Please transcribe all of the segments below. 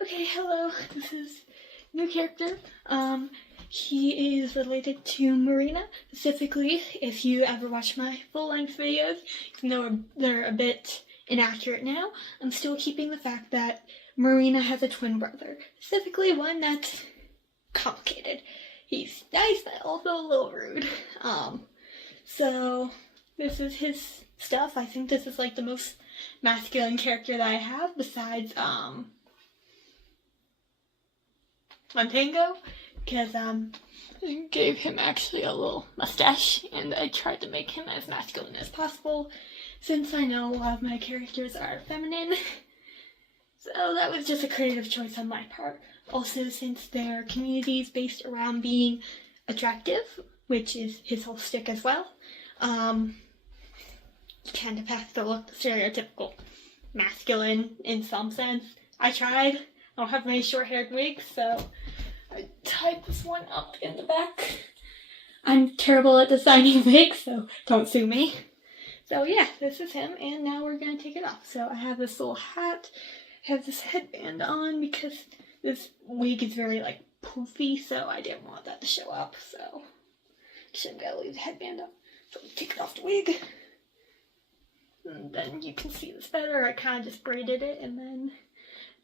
Okay, hello, this is new character. He is related to Marina. Specifically, if you ever watch my full-length videos, even though they're a bit inaccurate now, I'm still keeping the fact that Marina has a twin brother. Specifically, one that's complicated. He's nice, but also a little rude. So this is his stuff. I think this is like the most masculine character that I have, besides, Montango, because I gave him actually a little mustache, and I tried to make him as masculine as possible, since I know a lot of my characters are feminine. So that was just a creative choice on my part. Also, since their community is based around being attractive, which is his whole shtick as well, you kind of have to look stereotypical masculine in some sense. I tried. I don't have many short-haired wigs, so I tied this one up in the back. I'm terrible at designing wigs, so don't sue me. So yeah, this is him, and now we're gonna take it off. So I have this little hat, I have this headband on because this wig is very like poofy, so I didn't want that to show up, so shouldn't gotta leave the headband up. So take off the wig. And then you can see this better. I kind of just braided it and then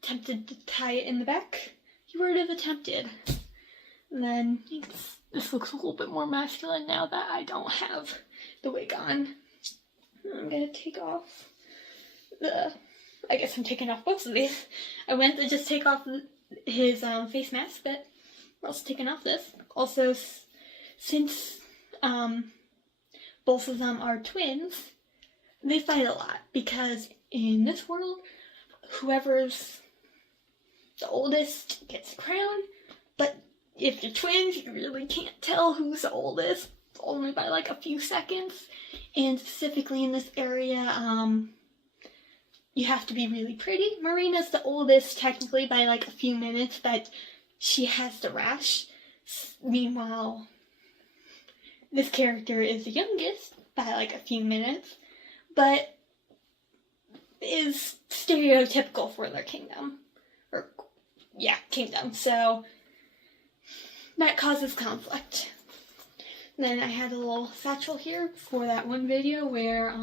attempted to tie it in the back. Keyword is attempted. And then this looks a little bit more masculine now that I don't have the wig on. I'm gonna take off I guess I'm taking off both of these. I went to just take off his face mask, but we're also taking off this. Also, since both of them are twins, they fight a lot, because in this world, whoever's the oldest gets the crown, but if you're twins, you really can't tell who's the oldest, only by like a few seconds. And specifically in this area, you have to be really pretty. Marina's the oldest technically by like a few minutes, but she has the rash. Meanwhile, this character is the youngest by like a few minutes, but is stereotypical for their kingdom. Kingdom. So that causes conflict. Then I had a little satchel here for that one video where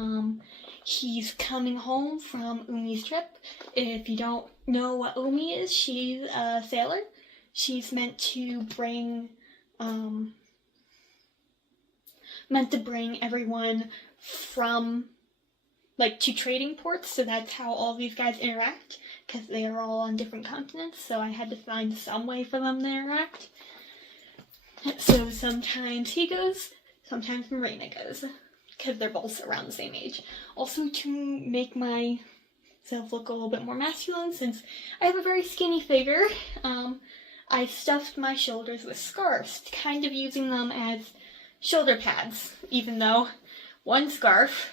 he's coming home from Umi's trip. If you don't know what Umi is, she's a sailor. She's meant to bring everyone from to trading ports, so that's how all these guys interact, because they are all on different continents, so I had to find some way for them to interact. So sometimes he goes, sometimes Marina goes, because they're both around the same age. Also, to make myself look a little bit more masculine, since I have a very skinny figure, I stuffed my shoulders with scarves, kind of using them as shoulder pads, even though one scarf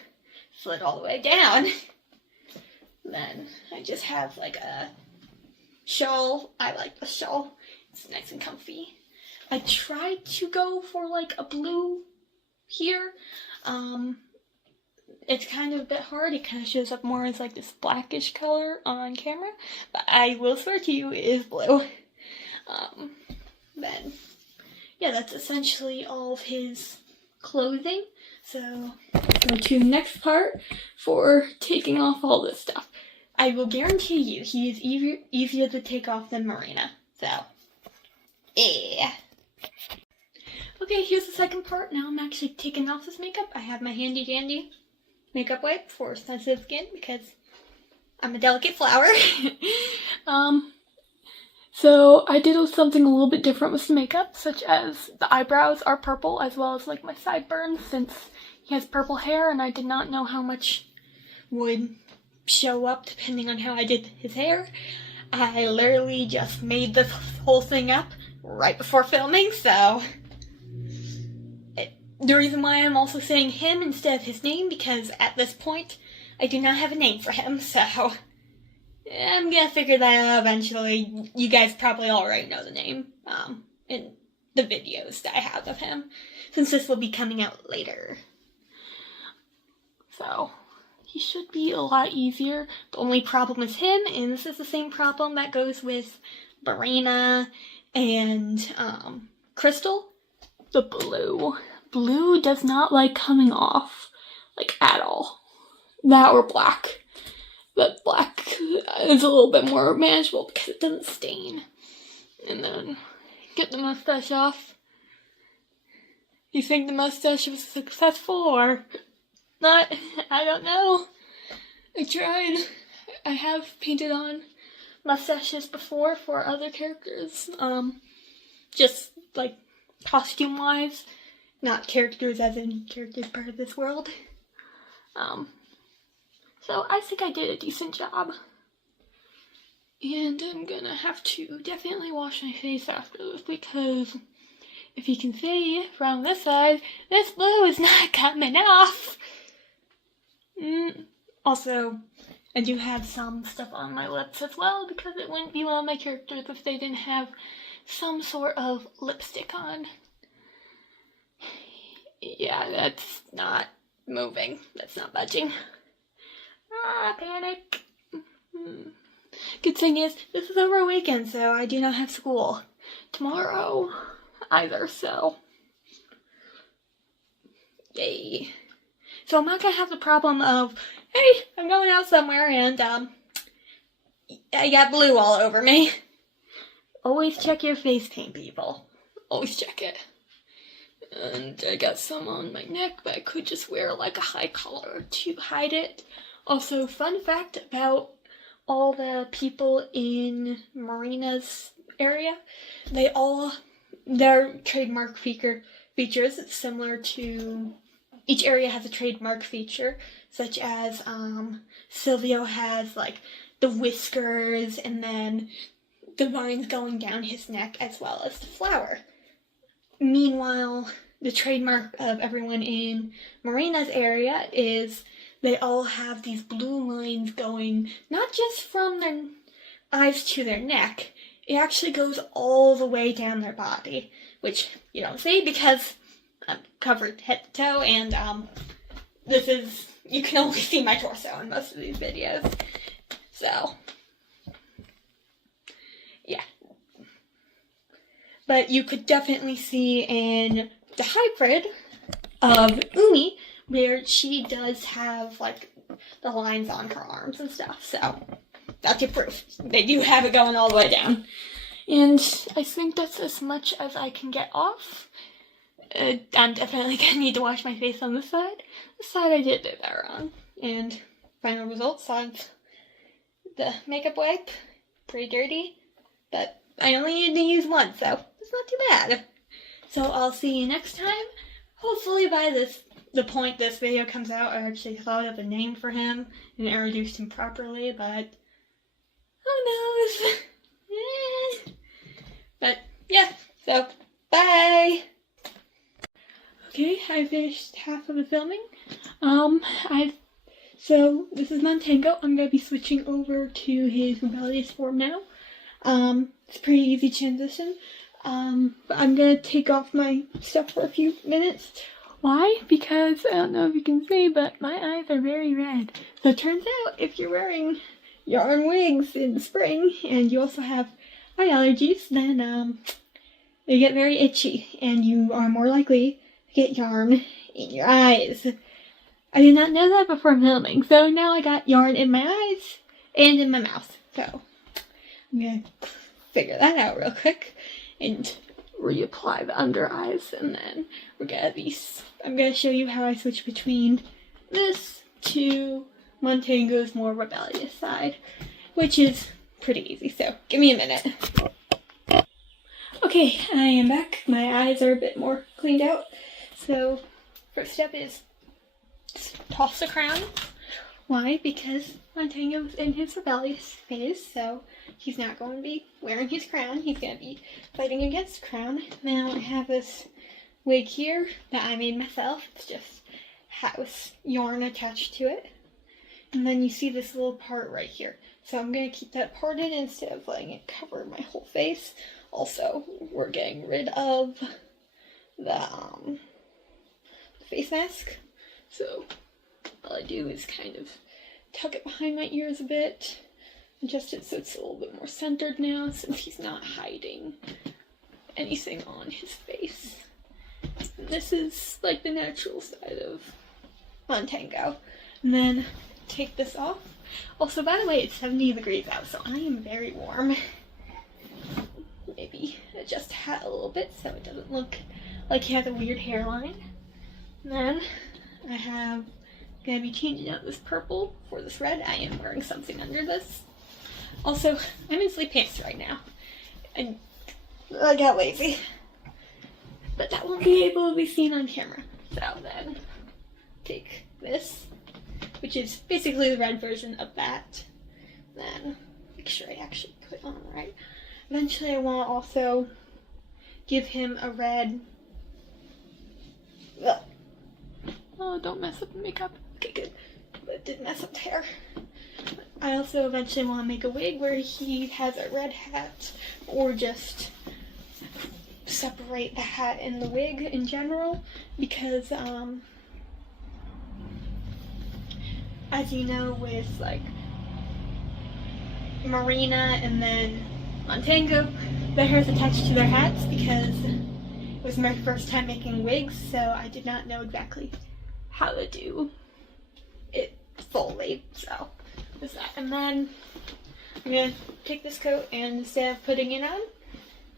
slid all the way down. Then I just have like a shawl. I like the shawl. It's nice and comfy. I tried to go for like a blue here. It's kind of a bit hard. It kind of shows up more as like this blackish color on camera, but I will swear to you, it is blue. Then, yeah, that's essentially all of his clothing. So, go to the next part for taking off all this stuff. I will guarantee you, he is easier to take off than Marina. So, yeah. Okay, here's the second part. Now I'm actually taking off this makeup. I have my handy dandy makeup wipe for sensitive skin because I'm a delicate flower. So I did something a little bit different with the makeup, such as the eyebrows are purple, as well as like my sideburns, since he has purple hair and I did not know how much would show up depending on how I did his hair. I literally just made this whole thing up right before filming, so the reason why I'm also saying him instead of his name, because at this point I do not have a name for him, so I'm gonna figure that out eventually. You guys probably already know the name in the videos that I have of him, since this will be coming out later. So he should be a lot easier. The only problem is him, and this is the same problem that goes with Barina and Crystal. The blue. Blue does not like coming off, like, at all. That or black. But black is a little bit more manageable because it doesn't stain. And then get the mustache off. You think the mustache was successful or not? I don't know. I tried. I have painted on mustaches before for other characters. Just like costume wise. Not characters as in characters part of this world. So I think I did a decent job. And I'm gonna have to definitely wash my face after this because if you can see from this side, this blue is not coming off. Also, I do have some stuff on my lips as well because it wouldn't be one of my characters if they didn't have some sort of lipstick on. Yeah, that's not moving. That's not budging. Panic. Good thing is, this is over a weekend, so I do not have school tomorrow either, so yay. So I'm not gonna have the problem of, hey, I'm going out somewhere and I got blue all over me. Always check your face paint, people. Always check it. And I got some on my neck, but I could just wear like a high collar to hide it. Also, fun fact about all the people in Marina's area, their trademark features, it's similar to, each area has a trademark feature, such as Silvio has like the whiskers and then the vines going down his neck as well as the flower. Meanwhile, the trademark of everyone in Marina's area is they all have these blue lines going not just from their eyes to their neck, it actually goes all the way down their body, which you don't see because I'm covered head to toe, and you can only see my torso in most of these videos. So, yeah. But you could definitely see in the hybrid of Umi, where she does have, like, the lines on her arms and stuff, so that's your proof. They do have it going all the way down. And I think that's as much as I can get off. I'm definitely gonna need to wash my face on this side. This side I did a bit better on. And final results on the makeup wipe, pretty dirty, but I only need to use one, so it's not too bad. So I'll see you next time. Hopefully by the point this video comes out, I actually thought of a name for him and introduced him properly, but who knows? But yeah, so bye! Okay, I finished half of the filming. So this is Montango. I'm gonna be switching over to his rebellious form now. It's a pretty easy transition. But I'm gonna take off my stuff for a few minutes. Why? Because I don't know if you can see, but my eyes are very red. So it turns out if you're wearing yarn wigs in spring and you also have eye allergies, then they get very itchy and you are more likely to get yarn in your eyes. I did not know that before filming, so now I got yarn in my eyes and in my mouth. So I'm gonna figure that out real quick and reapply the under eyes, and then I'm gonna show you how I switch between this to Montango's more rebellious side, which is pretty easy, so give me a minute. Okay, I am back. My eyes are a bit more cleaned out. So first step is toss the crown. Why? Because Montango's in his rebellious phase, so he's not going to be wearing his crown. He's going to be fighting against the crown. Now I have this wig here that I made myself. It's just house yarn attached to it. And then you see this little part right here. So I'm going to keep that parted instead of letting it cover my whole face. Also, we're getting rid of the face mask. So all I do is kind of tuck it behind my ears a bit, adjust it so it's a little bit more centered now, since he's not hiding anything on his face. And this is like the natural side of Montango. And then take this off. Also, by the way, it's 70 degrees out, so I am very warm. Maybe adjust the hat a little bit so it doesn't look like he has a weird hairline. And then I have gonna be changing out this purple for this red. I am wearing something under this. Also, I'm in sleep pants right now. And I got lazy. But that won't be able to be seen on camera. So then take this, which is basically the red version of that. Then make sure I actually put it on right. Eventually I want to also give him a red. Ugh. Oh, don't mess up the makeup. Okay, good. But it didn't mess up the hair. I also eventually want to make a wig where he has a red hat, or just separate the hat and the wig in general, because as you know, with like Marina and then Montango, their hair's attached to their hats because it was my first time making wigs, so I did not know exactly how to do it fully. So there's that. And then I'm gonna take this coat, and instead of putting it on,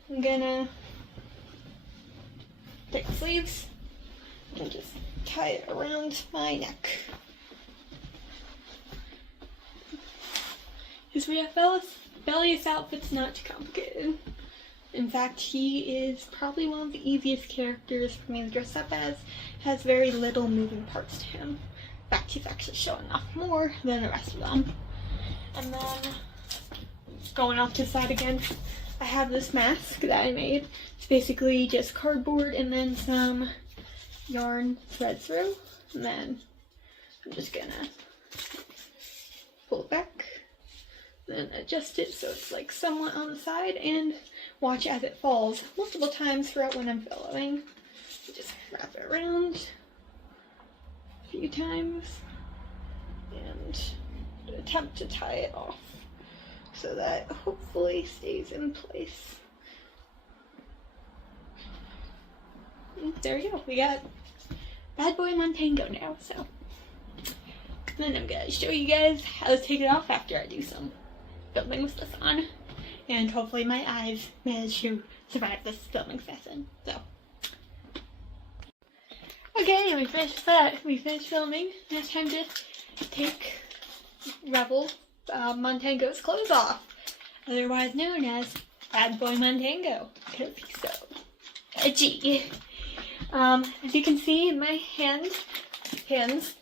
I'm gonna take the sleeves and just tie it around my neck. His rebellious outfit's not too complicated. In fact, he is probably one of the easiest characters for me to dress up as. Has very little moving parts to him. In fact, he's actually showing off more than the rest of them. And then, going off to the side again, I have this mask that I made. It's basically just cardboard and then some yarn thread through. And then I'm just gonna pull it back, then adjust it so it's like somewhat on the side, and watch as it falls multiple times throughout when I'm filming. Just wrap it around a few times and attempt to tie it off so that hopefully stays in place. And there we go. We got Bad Boy Montango now, so then I'm gonna show you guys how to take it off after I do some filming with this on, and hopefully my eyes manage to survive this filming session. So okay, we finished that. We finished filming. Now it's time to take Rebel Montango's clothes off, otherwise known as Bad Boy Montango, because he's so edgy. As you can see in my hands,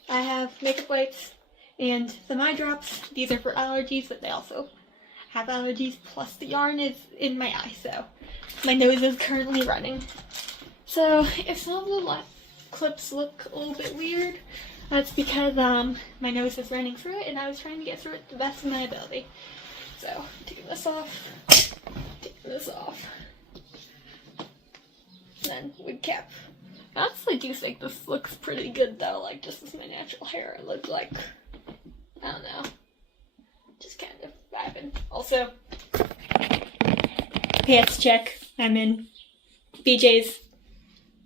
I have makeup wipes and some eye drops. These are for allergies, but they also have allergies, plus the yarn is in my eye, so my nose is currently running. So if some of the clips look a little bit weird, that's because my nose is running through it, and I was trying to get through it the best of my ability. So taking this off, then wig cap. I honestly do think this looks pretty good though, like just as my natural hair. It looked like, I don't know, just kind of vibing. Also, pants check. I'm in PJs.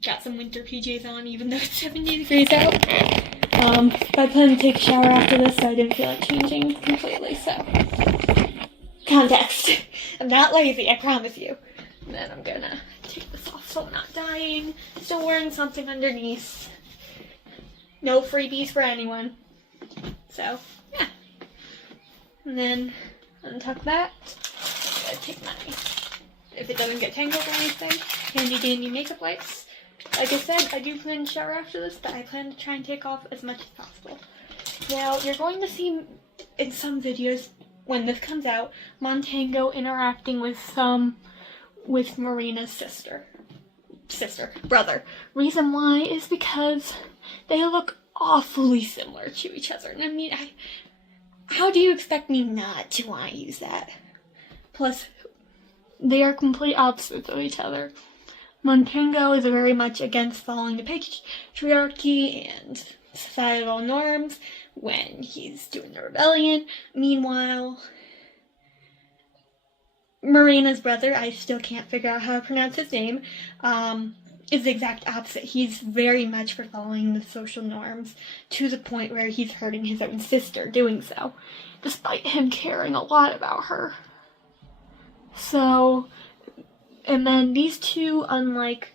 Got some winter PJs on even though it's 70 degrees out. I plan to take a shower after this, so I didn't feel like changing completely, so. Context. I'm not lazy, I promise you. And then I'm gonna take this off so I'm not dying. Still wearing something underneath. No freebies for anyone. So, yeah. And then untuck that. Gotta take my, if it doesn't get tangled or anything, handy dandy makeup wipes. Like I said, I do plan to shower after this, but I plan to try and take off as much as possible. Now, you're going to see in some videos, when this comes out, Montango interacting with Marina's brother. Reason why is because they look awfully similar to each other. And I mean, how do you expect me not to want to use that? Plus, they are complete opposites of each other. Montango is very much against following the patriarchy and societal norms when he's doing the rebellion. Meanwhile, Marina's brother, I still can't figure out how to pronounce his name, is the exact opposite. He's very much for following the social norms to the point where he's hurting his own sister doing so, despite him caring a lot about her. So, and then these two, unlike,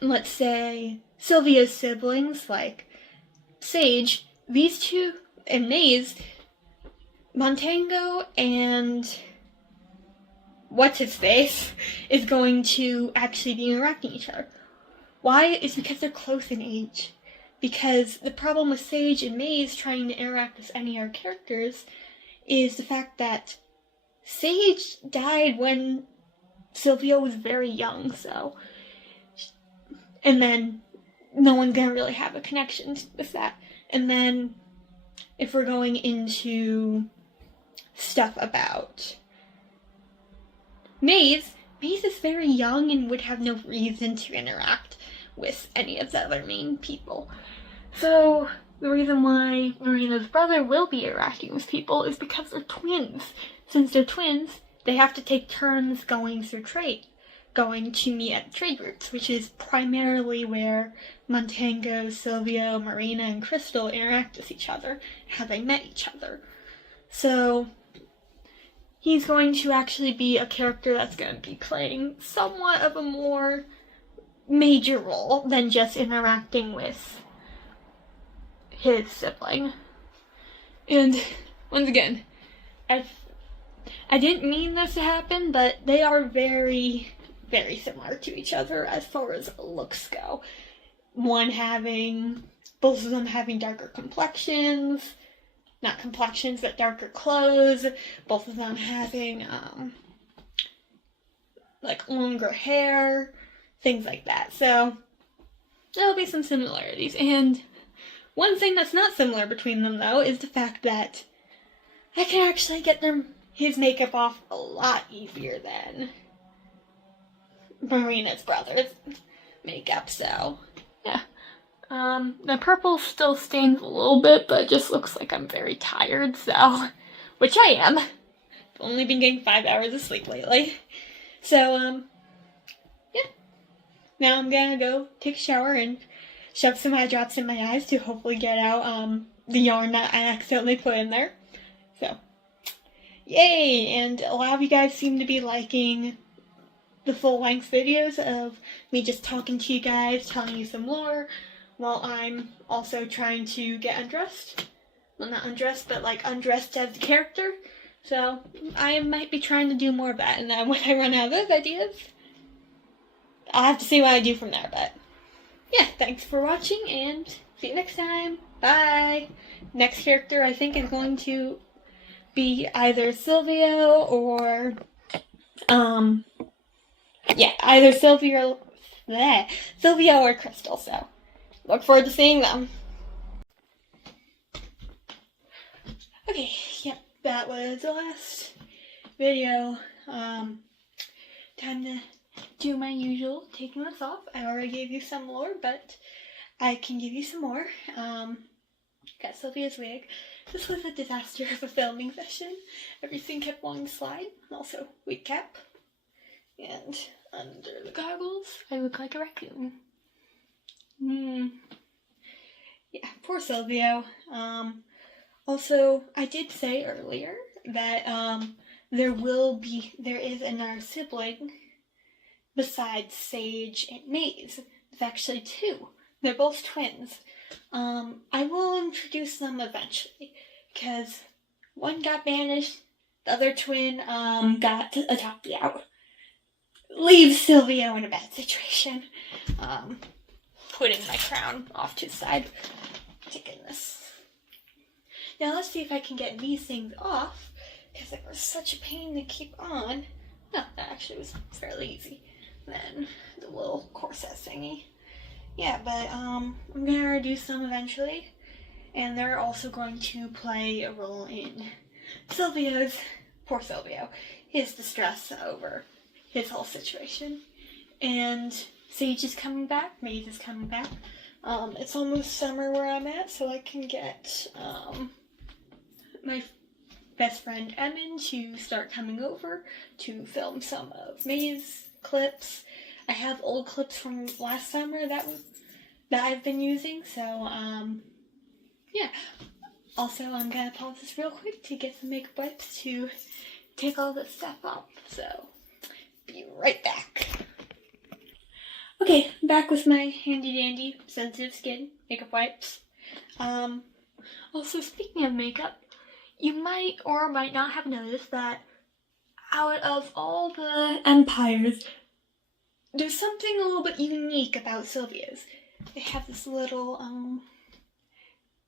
let's say, Sylvia's siblings, like Sage, these two, and Maze, Montango and what's-his-face is going to actually be interacting with each other. Why? It's because they're close in age. Because the problem with Sage and Maze trying to interact with any of our characters is the fact that Sage died when Sylvia was very young, so... And then no one's gonna really have a connection with that. And then if we're going into stuff about Maze is very young and would have no reason to interact with any of the other main people. So the reason why Marina's brother will be interacting with people is because they're twins. Since they're twins, they have to take turns going through trade, going to meet at trade routes, which is primarily where Montango, Sylvia, Marina, and Crystal interact with each other, how they met each other. So he's going to actually be a character that's going to be playing somewhat of a more major role than just interacting with his sibling. And once again, I didn't mean this to happen, but they are very, very similar to each other as far as looks go. Both of them having darker complexions, not complexions, but darker clothes. Both of them having, like, longer hair, things like that. So, there'll be some similarities. And one thing that's not similar between them, though, is the fact that I can actually get his makeup off a lot easier than Marina's brother's makeup, so, yeah. The purple still stains a little bit, but it just looks like I'm very tired, so, which I am. I've only been getting 5 hours of sleep lately. So, yeah. Now I'm gonna go take a shower and shove some eye drops in my eyes to hopefully get out, the yarn that I accidentally put in there. So, yay! And a lot of you guys seem to be liking the full-length videos of me just talking to you guys, telling you some lore, while I'm also trying to get undressed. Well, not undressed, but like undressed as a character. So I might be trying to do more of that, and then when I run out of those ideas, I'll have to see what I do from there, but yeah, thanks for watching, and see you next time. Bye! Next character I think is going to be either Sylvia or, yeah, either Sylvia or Crystal, so look forward to seeing them. Okay, yep, that was the last video. Time to do my usual taking this off. I already gave you some lore, but I can give you some more. Got Sylvia's wig. This was a disaster of a filming session. Everything kept wanting to slide. Also, wig cap. And under the goggles, I look like a raccoon. Yeah, poor Sylvia. Also, I did say earlier that there is another sibling besides Sage and Maze. There's actually two. They're both twins. I will introduce them eventually, because one got banished, the other twin got adopted out. Leaves Sylvia in a bad situation. Putting my crown off to the side. Taking this. Now let's see if I can get these things off, because they were such a pain to keep on. No, that actually was fairly easy. Then the little corset thingy. Yeah, but I'm gonna reduce them eventually, and they're also going to play a role in poor Sylvia, his distress over his whole situation. And Sage is coming back, Maze is coming back, It's almost summer where I'm at, so I can get my best friend Emin to start coming over to film some of May's clips. I have old clips from last summer that I've been using, so yeah. Also, I'm gonna pause this real quick to get some makeup wipes to take all this stuff off, so be right back. Okay, back with my handy dandy sensitive skin makeup wipes. Also, speaking of makeup, you might or might not have noticed that out of all the empires, there's something a little bit unique about Sylvia's. They have this little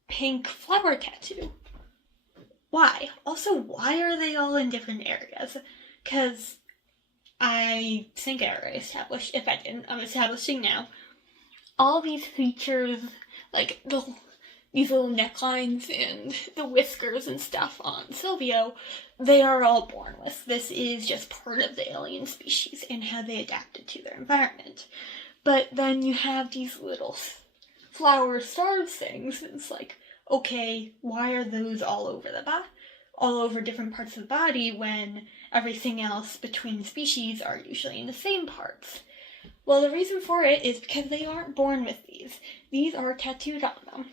pink flower tattoo. Why? Also, why are they all in different areas? Because I think I already established, if I didn't, I'm establishing now. All these features, like these little necklines and the whiskers and stuff on Silvio, they are all born with. This is just part of the alien species and how they adapted to their environment. But then you have these little flower star things, and it's like, okay, why are those all over all over different parts of the body when everything else between species are usually in the same parts? Well, the reason for it is because they aren't born with these. These are tattooed on them.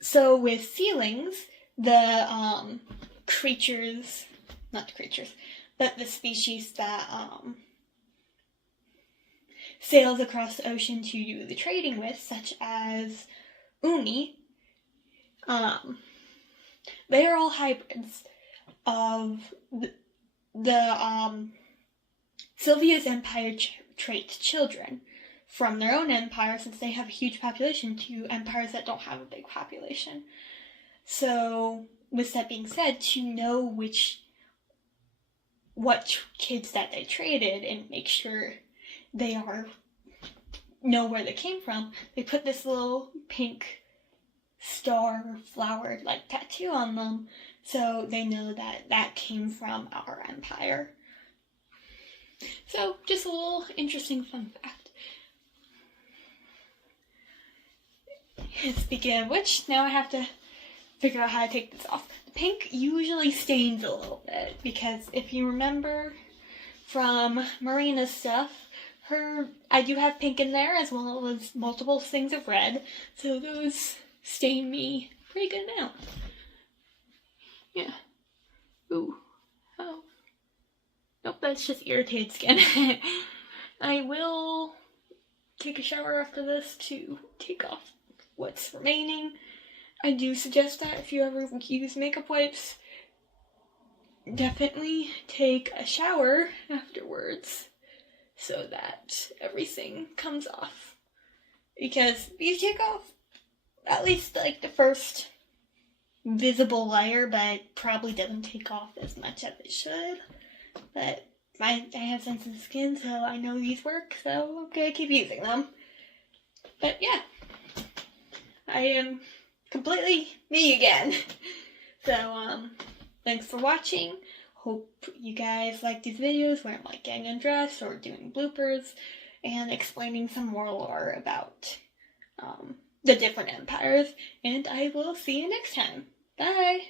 So with feelings, the creatures, not the creatures, but the species that sails across the ocean to do the trading with, such as Uni, they are all hybrids of the Sylvia's empire trait children from their own empire, since they have a huge population, to empires that don't have a big population. So, with that being said, to know what kids that they traded and make sure they know where they came from, they put this little pink star flower like tattoo on them, so they know that came from our empire. So, just a little interesting fun fact. Speaking of which, now I have to figure out how to take this off. The pink usually stains a little bit, because if you remember from Marina's stuff, I do have pink in there as well as multiple things of red, so those stain me pretty good now. Yeah. Ooh. Oh. Nope, that's just irritated skin. I will take a shower after this to take off what's remaining. I do suggest that if you ever use makeup wipes, definitely take a shower afterwards so that everything comes off. Because you take off at least like the first visible layer, but it probably doesn't take off as much as it should. But I have sensitive skin, so I know these work, so I'm gonna keep using them. But yeah, I am completely me again. So, thanks for watching. Hope you guys like these videos where I'm like getting undressed or doing bloopers and explaining some more lore about the different empires. And I will see you next time. Bye!